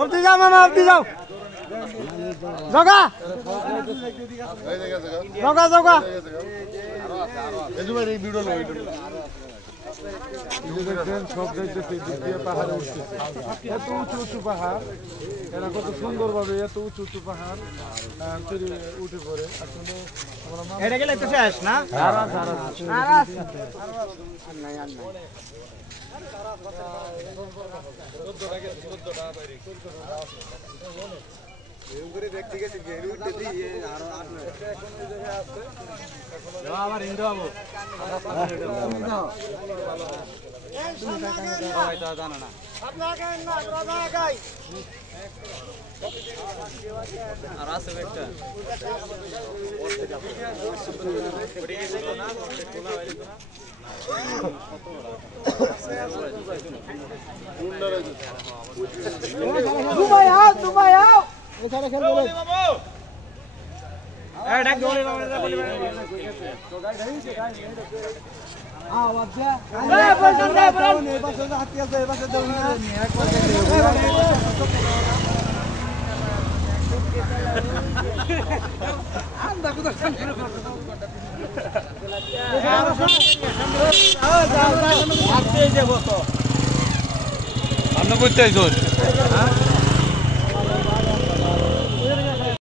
অবধি যাও মামা অবধি যাও জগা জগা জগা দেখবেন সব যাইতেছে দিক দিয়ে পাহাড়ে উঠতেছে এত উঁচু উঁচু পাহাড় এরা কত সুন্দরভাবে এত উঁচু উঁচু পাহাড় উঠে পড়ে আসলে এটা গেলে তো শেষ না আমার হিন্দু বাবু জানো না আর আছে একটা দুবাই আও এখানে খেলবে বাবু এই ডাক গোলে আওয়াজ দে এই বলছেন দে বলুন এই পাশে হাতি আছে এই পাশে দাও না একবার আন্দা কত শুরু করতে আপনি বুঝতে আইছো